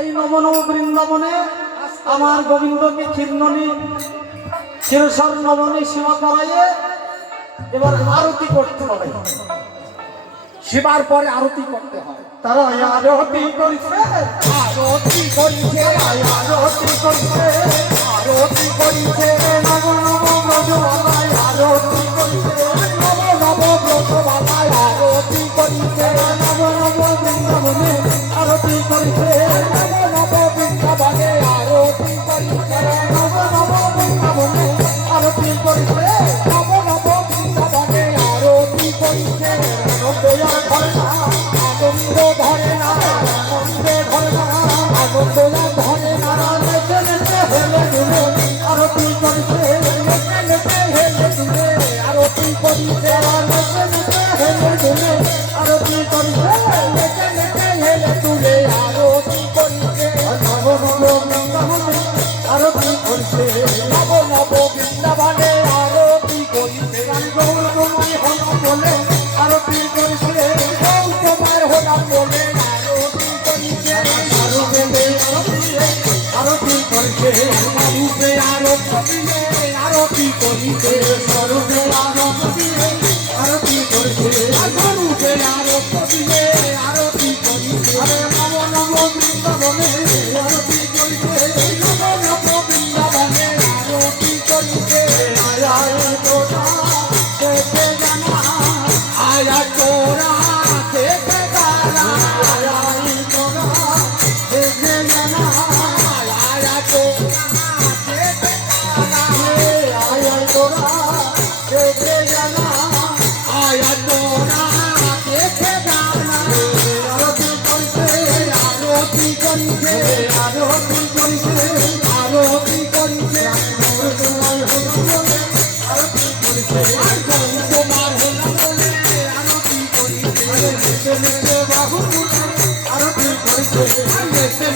এই নব নব বৃন্দাবনে আমার গোবিন্দকে চিহ্ননি চিরসর নবনী সেবা করাইয়ে এবার আরতি করতে হবে। সেবার পরে আরতি করতে হয়। তারা আরতি করছে, আরতি করিছে, আরতি করছে, আরতি করিছে, নব নব ব্রজবালায় আরতি করছে, নব নব ব্রতবালায় আরতি করিছে, নব নব বৃন্দাবনে আরতি করছে, নব নব বৃন্দাবনে আরতি করিছে, নব নব বৃন্দাবনে আরতি করছে। নব নব বৃন্দাবনে আরতি করিছে। আনন্দয়া ধরে না, আনন্দ ধরে না, আনন্দ ধরে না, আনন্দ ধরে না, নেচে নেচে হেলে দুলে আরতি করছে, নেচে নেচে হেলে দুলে আরতি করিছে, নেচে নেচে হেলে দুলে আরতি করছে। নেচে নেচে হেলে দুলে আরতি করিছে। নব নব বৃন্দাবনে আরতি করছে, নব নব বৃন্দাবনে আরতি করিছে। গৌরবময় হল বলে আরতি করছে, তোমার হলাম বলে আরতি করিছে। স্বরূপে আরতি করছে, রূপে আরতি দিয়ে আরতি করিছে। স্বরূপে আরতি আরতি করছে। রূপে আরতি দিয়ে আরতি করিছে। আরে নব নব বৃন্দাবনে আরতি করছে, নব নব বৃন্দাবনে আরতি করিছে। আয় আয় তোরা দেখে জানা, আয়া তোরা দেখে দাঁড়া, আয় আয় তোরা দেখে জানা, আয়া তোরা দেখে দাঁড়া, আয় আয় তোরা দেখে জানা। আয়া তোরা দেখে দাঁড়া। আরতি করছে, আরতি করিছে, আরতি করছে, আরতি করিছে। তোমার হল বলে আরতি করছে। তোমার হলাম বলে আরতি করিছে। নেচে নেচে বাহু তুলে আরতি করছে, নেচে